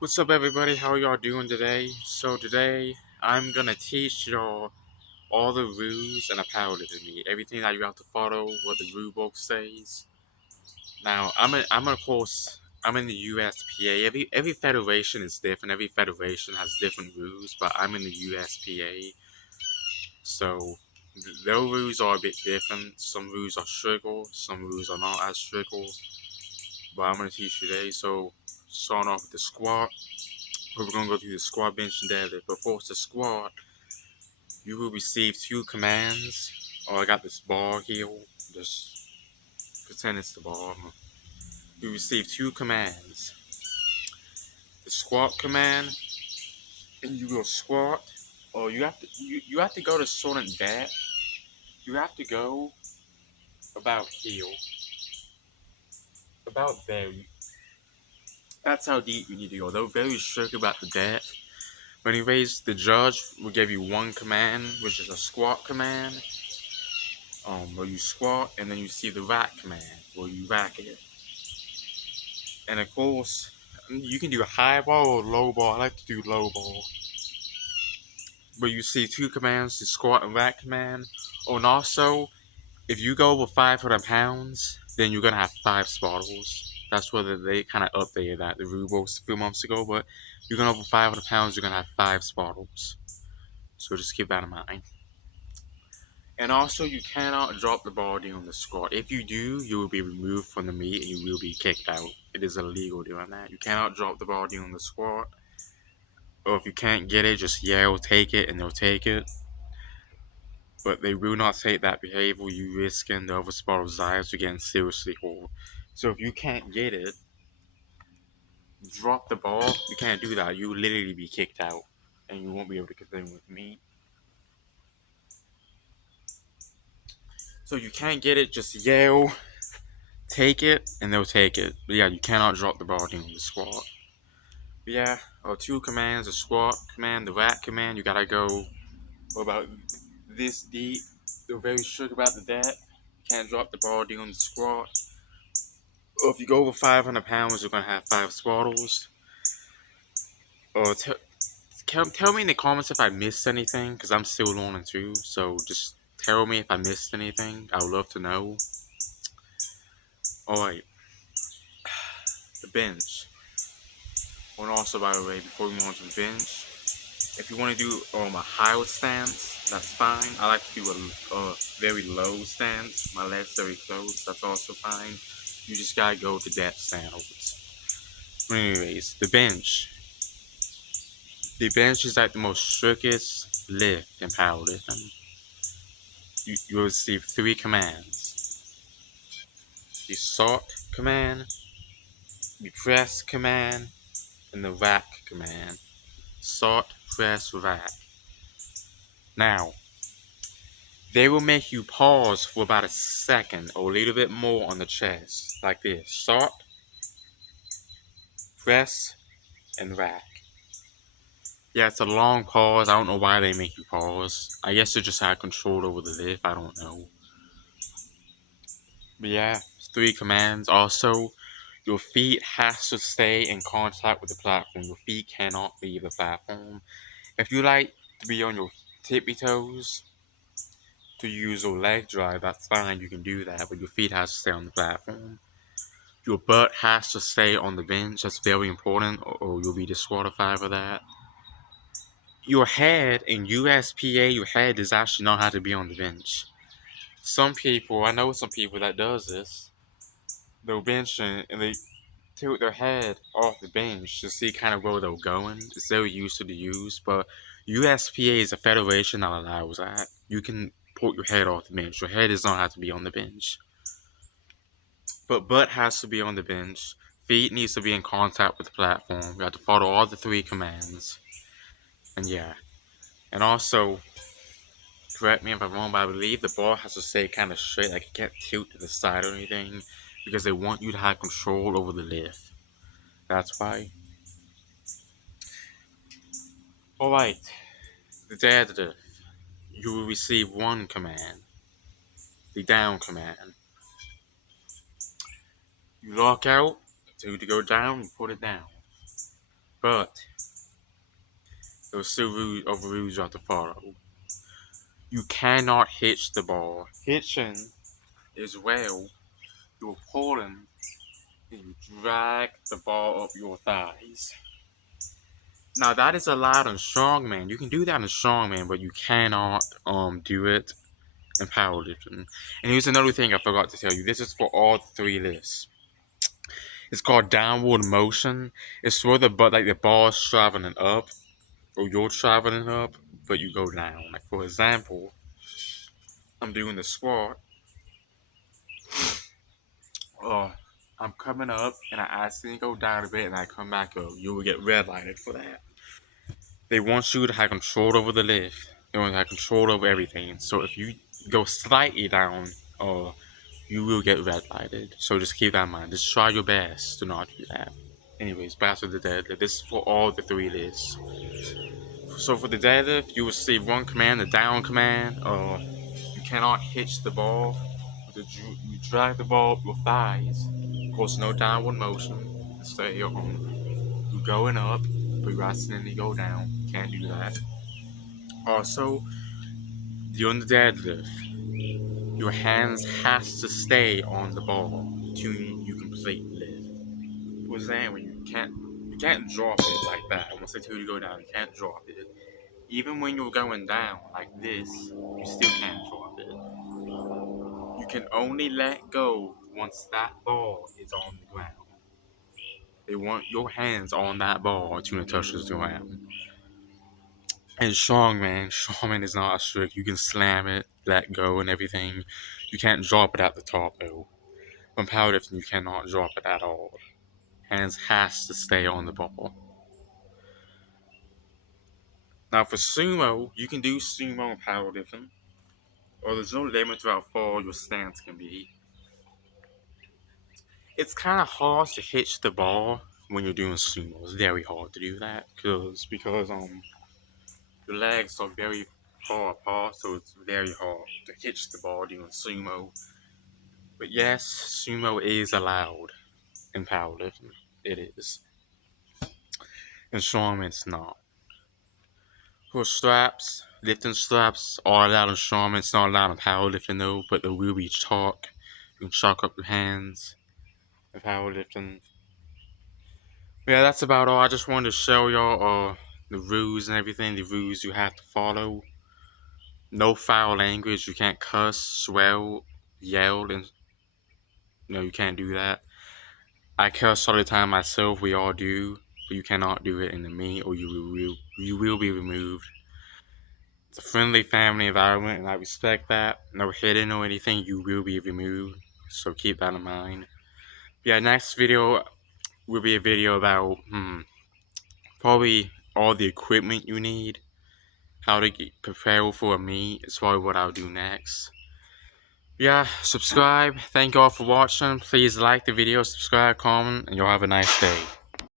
What's up, everybody? How y'all doing today? So today I'm gonna teach y'all all the rules and a powerlifting meet. Everything that you have to follow, what the rule book says. Now I'm of course I'm in the USPA. Every federation is different. Every federation has different rules, but I'm in the USPA, so their rules are a bit different. Some rules are stricter, some rules are not as stricter. But I'm gonna teach you today. So starting off with the squat. We're gonna go through the squat, bench, and deadlift. But for the squat, you will receive two commands. Oh, I got this bar here. Just pretend it's the bar. You receive two commands. The squat command, and you will squat. Or you have to go to certain depth. You have to go about here, about there. That's how deep you need to go. They're very strict about the depth. But anyways, the judge will give you one command, which is a squat command. Where you squat, and then you see the rack command where you rack it. And of course, you can do a high bar or low bar. I like to do low bar. But you see two commands, the squat and rack command. Oh, and also, if you go over 500 pounds, then you're gonna have five spottles. That's whether they kind of updated that the rule books a few months ago. But you're going over 500 pounds, you're gonna have five spottles. So just keep that in mind. And also, you cannot drop the ball during the squat. If you do, you will be removed from the meet and you will be kicked out. It is illegal doing that. You cannot drop the ball during the squat. Or if you can't get it, just yell, take it, and they'll take it. But they will not take that behavior. You risking the other spot's lives to getting seriously hurt. So if you can't get it, drop the ball. You can't do that. You will literally be kicked out. And you won't be able to continue with me. So you can't get it, just yell, take it, and they'll take it. But yeah, you cannot drop the ball during the squat. But yeah, two commands, the squat command, the rack command, you gotta go about this deep. They're very strict about the depth. You can't drop the ball during the squat. Or if you go over 500 pounds, you're gonna have five squattles. Or tell me in the comments if I missed anything, because I'm still learning too. So just tell me if I missed anything. I would love to know. Alright, the bench. And also, by the way, before we move on to the bench, if you want to do a higher stance, that's fine. I like to do a very low stance. My legs very close. That's also fine. You just gotta go to that standards. But anyways, the bench. The bench is like the most strictest lift in powerlifting. You will receive three commands: the salt command, the press command, and the rack command. Salt, press, rack. Now, they will make you pause for about a second or a little bit more on the chest, like this. Salt, press, and rack. Yeah, it's a long pause. I don't know why they make you pause. I guess they just had control over the lift. I don't know. But yeah, three commands. Also, your feet has to stay in contact with the platform. Your feet cannot leave the platform. If you like to be on your tippy toes to use your leg drive, that's fine. You can do that, but your feet has to stay on the platform. Your butt has to stay on the bench. That's very important, or you'll be disqualified for that. Your head in USPA, your head does actually not have to be on the bench. Some people, I know some people that does this. They'll bench and they tilt their head off the bench to see kind of where they're going. It's very useful to use, but USPA is a federation that allows that. You can put your head off the bench. Your head does not have to be on the bench. But butt has to be on the bench. Feet needs to be in contact with the platform. You have to follow all the three commands. And yeah. And also, correct me if I'm wrong, but I believe the ball has to stay kind of straight. Like it can't tilt to the side or anything. Because they want you to have control over the lift. That's why. Alright. The deadlift. You will receive one command. The down command. You lock out. So to go down, you put it down. But there's still other rules you have to follow. You cannot hitch the ball. Hitching is well, you're pulling and you drag the ball up your thighs. Now that is allowed in strongman. You can do that in strongman, but you cannot do it in powerlifting. And here's another thing I forgot to tell you. This is for all three lifts. It's called downward motion. It's where the ball's traveling up, or you're traveling up, but you go down. Like for example, I'm doing the squat. Oh, I'm coming up and I accidentally go down a bit and I come back up. You will get red lighted for that. They want you to have control over the lift. They want to have control over everything. So if you go slightly down, you will get red lighted. So just keep that in mind. Just try your best to not do that. Anyways, back to the deadlift. This is for all the three lifts. So for the deadlift, you will receive one command, the down command. You cannot hitch the ball. You drag the ball up your thighs. Of course, no downward motion. Stay on. You're going up, but you accidentally go down. Can't do that. Also, during the deadlift, your hands has to stay on the ball till you complete the lift. For example, you can't drop it like that. Once they tell you to go down, you can't drop it. Even when you're going down like this, you still can't drop it. You can only let go once that ball is on the ground. They want your hands on that ball until it touches the ground. And strongman is not strict. You can slam it, let go, and everything. You can't drop it at the top though. From powerlifting, you cannot drop it at all. Hands has to stay on the ball. Now for sumo, you can do sumo and powerlifting, or there's no limit to how far your stance can be. It's kind of hard to hitch the ball when you're doing sumo. It's very hard to do that because your legs are very far apart, so it's very hard to hitch the ball doing sumo. But yes, sumo is allowed in powerlifting. It is. In strongman, it's not. For straps, lifting straps are allowed in strongman. It's not allowed in powerlifting though, but there will be chalk. You can chalk up your hands in powerlifting. Yeah, that's about all. I just wanted to show y'all the rules and everything, the rules you have to follow. No foul language. You can't cuss, swear, yell, and no, you can't do that. I cuss all the time myself. We all do, but you cannot do it in the meet, or you will be removed. It's a friendly family environment, and I respect that. No hitting or anything. You will be removed, so keep that in mind. Yeah, next video will be a video about probably all the equipment you need, how to get prepared for a meet. It's probably what I'll do next. Yeah, subscribe. Thank you all for watching. Please like the video, subscribe, comment, and y'all have a nice day.